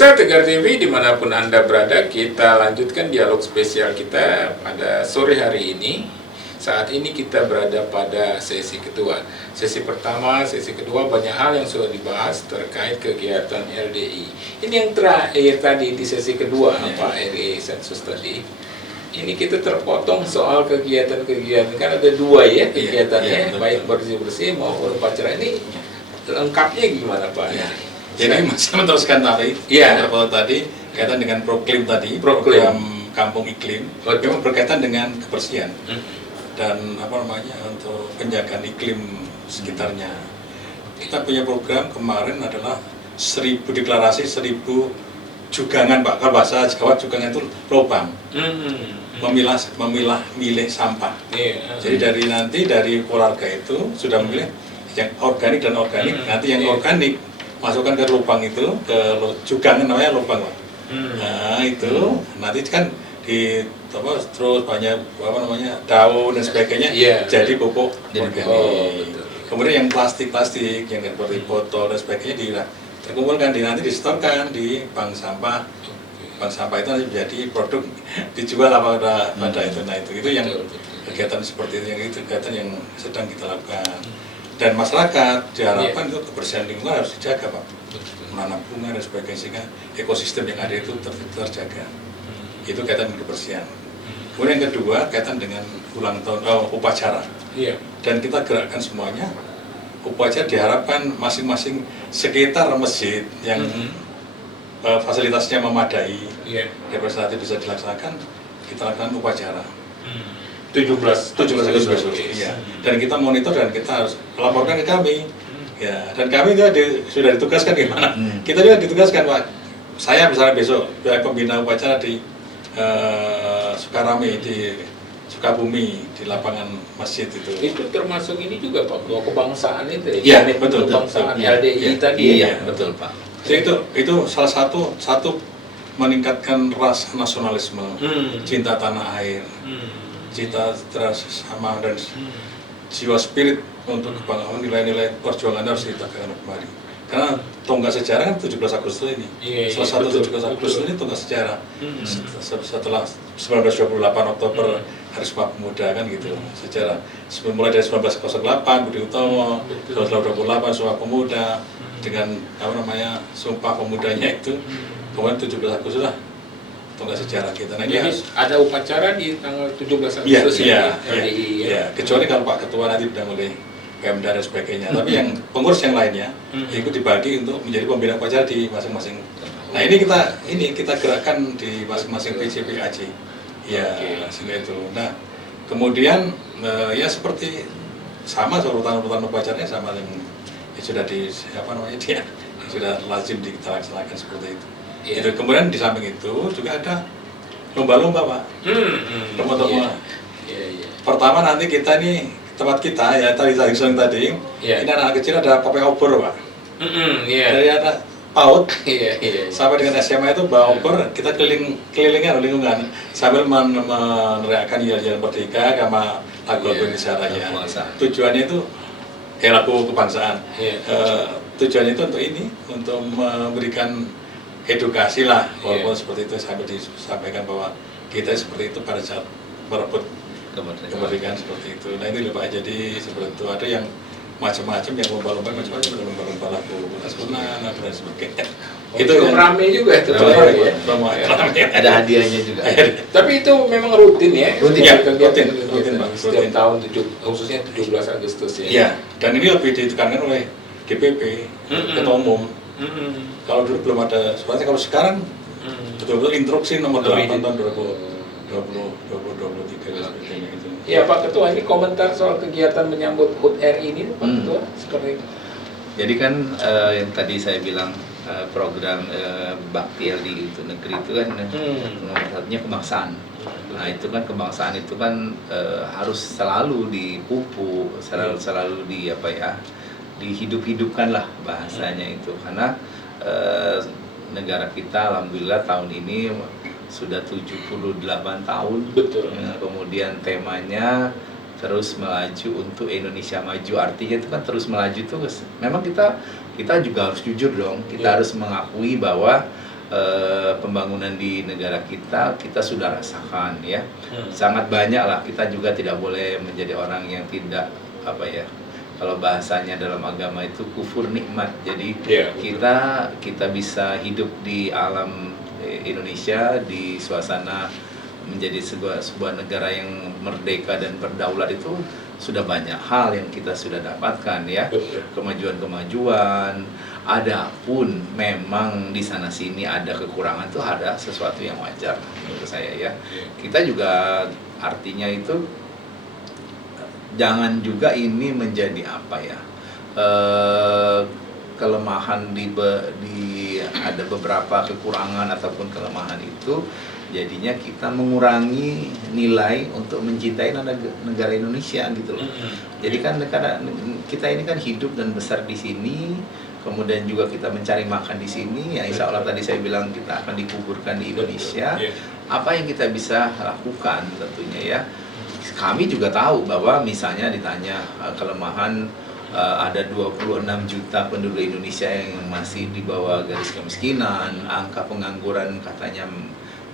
Pemirsa Tegar TV dimanapun Anda berada, kita lanjutkan dialog spesial kita pada sore hari ini. Saat ini kita berada pada sesi kedua. Sesi pertama, sesi kedua banyak hal yang sudah dibahas terkait kegiatan LDI. Ini yang terakhir tadi di sesi kedua, Pak RI Sensus tadi. Ini kita terpotong soal kegiatan-kegiatan, kan ada dua ya kegiatannya, baik bersih-bersih maupun upacara. Ini lengkapnya gimana Pak? Jadi masih meneruskan tadi, tadi kaitan dengan proklim tadi, program kampung iklim, memang berkaitan dengan kebersihan dan untuk penjagaan iklim sekitarnya. Kita punya program kemarin adalah 1000 deklarasi 1000 jugangan Pak, kalau bahasa Jawa jugangan itu lubang, milih sampah. Jadi dari keluarga itu sudah memilih yang organik dan organik, nanti yang organik masukkan ke lubang itu, ke jugangan namanya lubang Pak. Nah itu nanti kan terus banyak daun dan sebagainya jadi pupuk organik. Kemudian yang plastik yang seperti botol dan sebagainya terkumpulkan nanti disetorkan di bank sampah. Bank sampah itu nanti menjadi produk dijual pada itu. Nah itu yang kegiatan seperti itu, kegiatan yang sedang kita lakukan. Dan masyarakat diharapkan itu kebersihan lingkungan harus dijaga Pak, menanam bunga dan sebagainya sehingga ekosistem yang ada itu terjaga. Itu kaitan dengan kebersihan. Kemudian yang kedua kaitan dengan ulang tahun upacara. Dan kita gerakkan semuanya. Upacara diharapkan masing-masing sekitar masjid yang fasilitasnya memadai, representatif bisa dilaksanakan, kita lakukan upacara. 17 Agustus. Iya. Dan kita monitor dan kita harus melaporkan ke kami. Ya, dan kami juga sudah ditugaskan gimana? Kita juga ditugaskan Pak. Saya misalnya besok pembina upacara di Sukarame di Sukabumi di lapangan masjid itu. Itu termasuk ini juga Pak, bahwa kebangsaan itu. Iya, betul. Kebangsaan LDI tadi. Iya, betul Pak. Jadi itu salah satu meningkatkan rasa nasionalisme, cinta tanah air. Cita sama dan jiwa spirit untuk kebanggaan, nilai-nilai perjuangan harus ditegakkan kembali. Karena tonggak sejarah kan 17 Agustus ini. Salah satu 17 Agustus ini tonggak sejarah. Setelah 1928 Oktober Hari Sumpah Pemuda kan gitu. Sejarah mulai dari 1908 Budi Utomo, 1928 Sumpah Pemuda dengan Sumpah Pemudanya itu. Kemudian 17 Agustus lah tonggak sejarah kita. Nah, jadi ada upacara di tanggal 17 Agustus Iya. Kecuali kalau Pak Ketua nanti sudah mulai Pemda dan sebagainya. Tapi yang pengurus yang lainnya ikut dibagi untuk menjadi pembina upacara di masing-masing. Nah ini kita gerakkan di masing-masing PCPAJ. Sehingga itu. Nah kemudian ya seperti sama urutan-urutan upacaranya sama yang sudah sudah lazim kita laksanakan seperti itu. Itu kemudian di samping itu juga ada lomba-lomba Pak. Lomba-lomba. Pertama nanti kita ini tempat kita tadi ini anak kecil ada pawai obor Pak. Dari anak PAUD sampai dengan SMA itu bawa obor, kita kelilingan lingkungan sambil meneriakkan yel-yel merdeka sama lagu Indonesia Raya. Tujuannya itu lagu kebangsaan. Tujuannya itu untuk memberikan edukasi lah, walaupun seperti itu sampai disampaikan bahwa kita seperti itu pada saat merebut kemerdekaan seperti itu. Nah ini Pak, jadi seperti itu ada yang macam-macam, yang lomba-lomba macam-macam, lomba-lomba lagu nasional dan sebagainya. Itu rame juga itu. Ada hadiahnya juga. Tapi itu memang rutin ya? Rutin Pak. Setiap tahun khususnya 17 Agustus ya? Iya, dan ini lebih ditekankan oleh DPP, Ketua Umum. Kalau dulu belum ada, sebenarnya kalau sekarang betul-betul instruksi nomor 8 tahun 2023 gitu. Ya Pak Ketua, ini komentar soal kegiatan menyambut HUT RI ini Pak Ketua seperti itu. Jadi kan yang tadi saya bilang program Bakti LDI itu negeri itu kan nomor satunya kebangsaan. Nah itu kan kebangsaan itu kan harus selalu dipupuk, selalu dihidup-hidupkan lah bahasanya itu, karena negara kita alhamdulillah tahun ini sudah 78 tahun. Betul. Kemudian temanya terus melaju untuk Indonesia maju, artinya itu kan terus melaju tuh. Memang kita juga harus jujur dong, kita harus mengakui bahwa pembangunan di negara kita sudah rasakan ya. Sangat banyak lah, kita juga tidak boleh menjadi orang yang tidak apa ya, kalau bahasanya dalam agama itu kufur nikmat. Jadi kita bisa hidup di alam Indonesia, di suasana menjadi sebuah negara yang merdeka dan berdaulat, itu sudah banyak hal yang kita sudah dapatkan ya. Kemajuan-kemajuan. Adapun memang di sana sini ada kekurangan, tuh ada sesuatu yang wajar menurut saya ya. Kita juga artinya itu jangan juga ini menjadi apa ya, kelemahan di ada beberapa kekurangan ataupun kelemahan itu jadinya kita mengurangi nilai untuk mencintai negara Indonesia gitu loh. Jadi kan kita ini kan hidup dan besar di sini, kemudian juga kita mencari makan di sini ya, insya Allah tadi saya bilang kita akan dikuburkan di Indonesia. Apa yang kita bisa lakukan tentunya ya, kami juga tahu bahwa misalnya ditanya kelemahan, ada 26 juta penduduk Indonesia yang masih di bawah garis kemiskinan, angka pengangguran katanya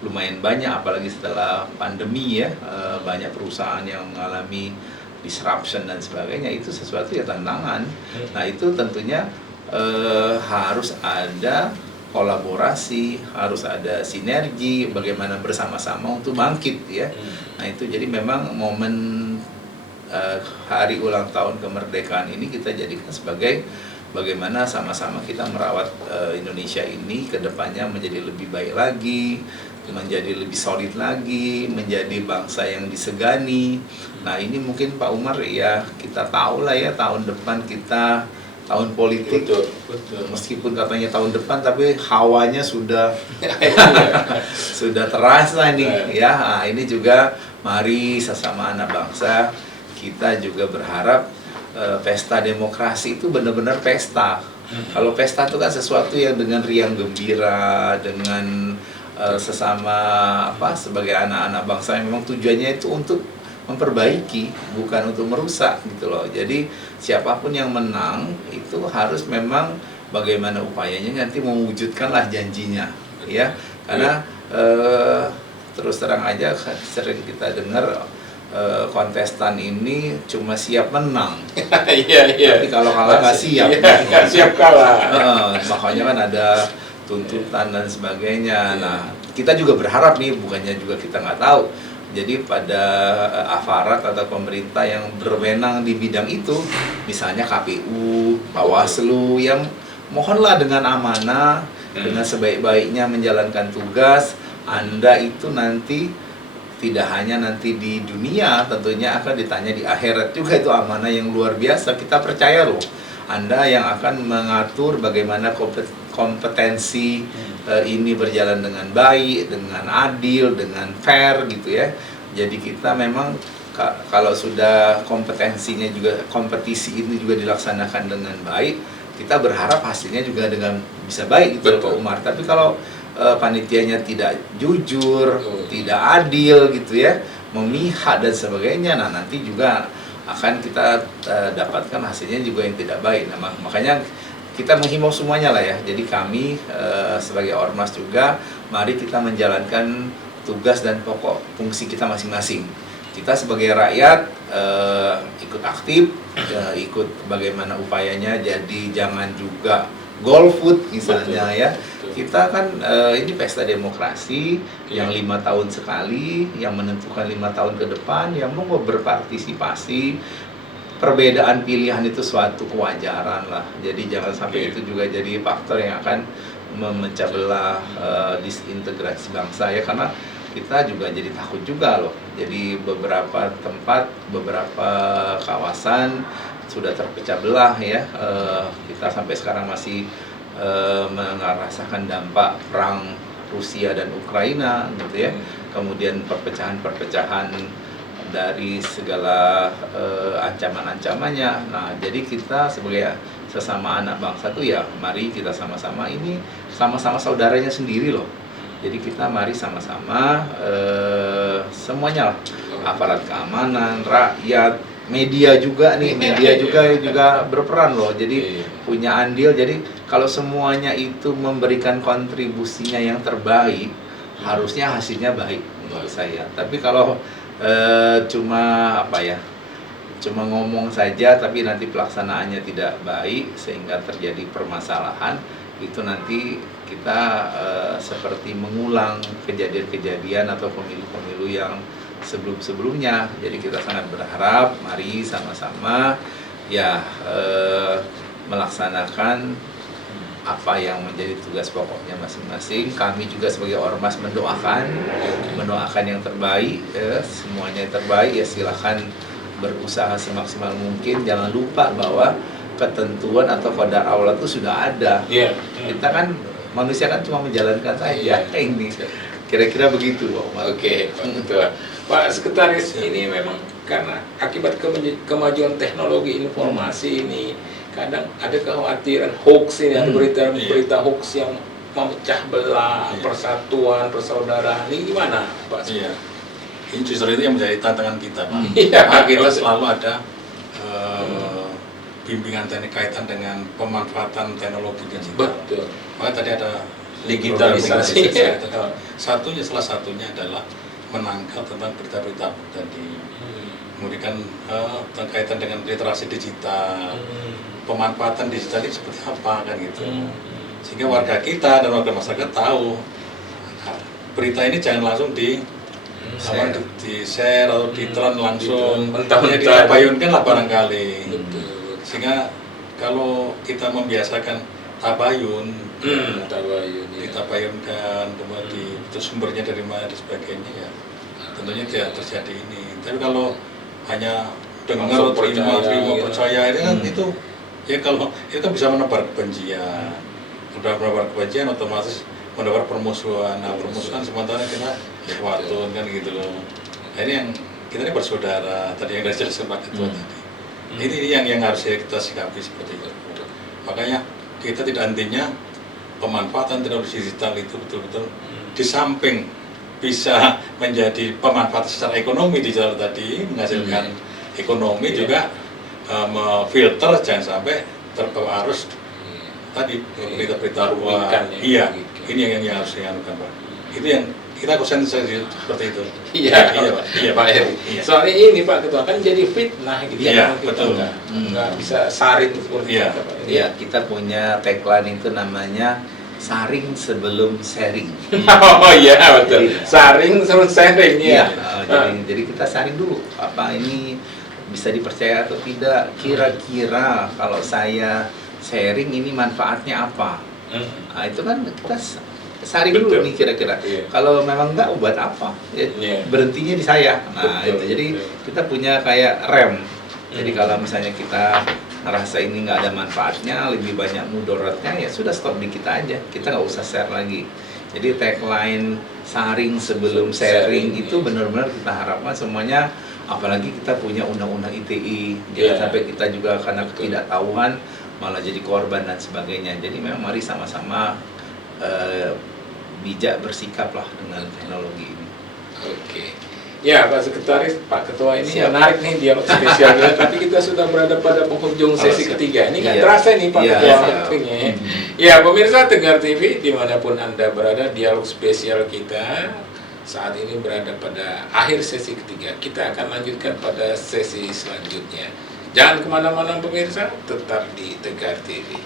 lumayan banyak, apalagi setelah pandemi ya, banyak perusahaan yang mengalami disruption dan sebagainya, itu sesuatu ya tantangan. Nah itu tentunya harus ada kolaborasi, harus ada sinergi, bagaimana bersama-sama untuk bangkit ya. Nah itu jadi memang momen hari ulang tahun kemerdekaan ini kita jadikan sebagai bagaimana sama-sama kita merawat Indonesia ini ke depannya menjadi lebih baik lagi, menjadi lebih solid lagi, menjadi bangsa yang disegani. Nah ini mungkin Pak Umar ya, kita tahu lah ya tahun depan kita tahun politik. Betul. Meskipun katanya tahun depan, tapi hawanya sudah sudah terasa nih ya. Nah, ini juga mari sesama anak bangsa kita juga berharap pesta demokrasi itu benar-benar pesta. Kalau pesta itu kan sesuatu yang dengan riang gembira, dengan sesama sebagai anak-anak bangsa yang memang tujuannya itu untuk memperbaiki, bukan untuk merusak gitu loh. Jadi siapapun yang menang itu harus memang bagaimana upayanya nanti mewujudkanlah janjinya ya. Karena terus terang aja sering kita dengar kontestan ini cuma siap menang. Tapi kalau kalah nggak siap. Nggak siap kalah. Makanya kan ada tuntutan dan sebagainya. Nah, kita juga berharap nih, bukannya juga kita nggak tahu. Jadi pada aparat atau pemerintah yang berwenang di bidang itu, misalnya KPU, Bawaslu, yang mohonlah dengan amanah, dengan sebaik-baiknya menjalankan tugas, Anda itu nanti tidak hanya nanti di dunia, tentunya akan ditanya di akhirat juga, itu amanah yang luar biasa. Kita percaya loh, Anda yang akan mengatur bagaimana kompetensi ini berjalan dengan baik, dengan adil, dengan fair gitu ya. Jadi kita memang kalau sudah kompetensinya juga, kompetisi ini juga dilaksanakan dengan baik, kita berharap hasilnya juga dengan bisa baik gitu Pak Umar. Tapi kalau panitianya tidak jujur, tidak adil gitu ya, memihak dan sebagainya, nah nanti juga akan kita dapatkan hasilnya juga yang tidak baik. Nah, makanya kita menghimbau semuanya lah ya. Jadi kami sebagai ormas juga, mari kita menjalankan tugas dan pokok fungsi kita masing-masing. Kita sebagai rakyat ikut aktif, ikut bagaimana upayanya. Jadi jangan juga golput misalnya ya. Kita kan ini pesta demokrasi yang 5 tahun sekali, yang menentukan 5 tahun ke depan, yang mau berpartisipasi. Perbedaan pilihan itu suatu kewajaran lah. Jadi jangan sampai itu juga jadi faktor yang akan memecah belah, disintegrasi bangsa ya. Karena kita juga jadi takut juga loh. Jadi beberapa tempat, beberapa kawasan sudah terpecah belah ya. Kita sampai sekarang masih merasakan dampak perang Rusia dan Ukraina gitu ya. Kemudian perpecahan-perpecahan dari segala ancaman-ancamannya. Nah, jadi kita sebagai sesama anak bangsa tuh ya, mari kita sama-sama ini sama-sama saudaranya sendiri loh. Jadi kita mari sama-sama semuanya lah, aparat keamanan, rakyat, media juga nih, media juga berperan loh. Jadi punya andil. Jadi kalau semuanya itu memberikan kontribusinya yang terbaik, harusnya hasilnya baik menurut saya. Tapi kalau cuma apa ya? Cuma ngomong saja tapi nanti pelaksanaannya tidak baik sehingga terjadi permasalahan, itu nanti kita seperti mengulang kejadian-kejadian atau pemilu-pemilu yang sebelum-sebelumnya. Jadi kita sangat berharap mari sama-sama ya melaksanakan apa yang menjadi tugas pokoknya masing-masing. Kami juga sebagai ormas mendoakan yang terbaik, semuanya yang terbaik. Ya silakan berusaha semaksimal mungkin. Jangan lupa bahwa ketentuan atau qadar Allah itu sudah ada. Kita kan manusia kan cuma menjalankan saja. Ini kira-kira begitu, Pak. Oke, Pak Ketua. Pak Sekretaris, ini memang karena akibat kemajuan teknologi informasi ini, kadang ada kekhawatiran hoax ini, ada berita hoax yang memecah belah persatuan, persaudaraan. Ini gimana, Pak? Ini justru itu yang menjadi tantangan kita, Pak. Karena kita selalu ada bimbingan teknik kaitan dengan pemanfaatan teknologi digital. Betul. Maka tadi ada digitalisasi. Salah satunya adalah menangkal tentang berita-berita tadi. Kemudian kaitan dengan literasi digital, pemanfaatan digital ini seperti apa kan gitu. Sehingga warga kita dan warga masyarakat tahu berita ini jangan langsung di share atau ditelan langsung, hanya ditabayunkan lah barangkali. Sehingga kalau kita membiasakan tabayun, ditabayunkan, kemudian itu sumbernya dari mana dan sebagainya, ya tentunya tidak terjadi ini. Tapi kalau hanya dengar, terima, percaya ini kan itu, ya kalau itu kan bisa menebar kebencian, otomatis mendapat permusuhan. Nah, permusuhan sementara kita watun kan gitu loh. Nah, ini yang kita ini bersaudara, tadi yang dijelaskan Pak Ketua tadi. Ini yang harus kita sikapi seperti itu. Makanya kita tidak hentinya pemanfaatan teknologi digital itu betul-betul di samping bisa menjadi pemanfaatan secara ekonomi digital tadi, menghasilkan ekonomi, juga memfilter jangan sampai terbawa arus tadi berita-berita luar. Ini yang harus dianukan, Pak. Itu yang kita konsentrasi seperti itu. Pak Heri. Soalnya ini Pak Ketua kan jadi fitnah gitu ya. Betul. Nggak bisa saring seperti itu, Pak. Iya, kita punya tagline itu namanya saring sebelum sharing. Oh iya betul. Saring sebelum sharing ya. Jadi kita saring dulu. Apa ini bisa dipercaya atau tidak? Kira-kira kalau saya sharing ini manfaatnya apa? Nah, itu kan kita saring dulu nih kira-kira. Kalau memang enggak, buat apa? Berhentinya di saya. Nah, itu. Jadi kita punya kayak rem. Jadi kalau misalnya kita ngerasa ini nggak ada manfaatnya, lebih banyak mudaratnya, ya sudah stop di kita aja. Kita nggak usah share lagi. Jadi tagline saring sebelum sharing itu benar-benar kita harapkan semuanya, apalagi kita punya undang-undang ITE. Jangan sampai kita juga karena ketidaktahuan malah jadi korban dan sebagainya. Jadi memang mari sama-sama bijak bersikap lah dengan teknologi ini. Oke. Ya Pak Sekretaris, Pak Ketua, ini menarik nih dialog spesialnya. Tapi kita sudah berada pada penghujung sesi ketiga. Ini nggak terasa nih Pak Ketua waktunya. Ya pemirsa Tegar TV dimanapun Anda berada, dialog spesial kita saat ini berada pada akhir sesi ketiga. Kita akan lanjutkan pada sesi selanjutnya. Jangan kemana-mana pemirsa, tetap di Tegar TV.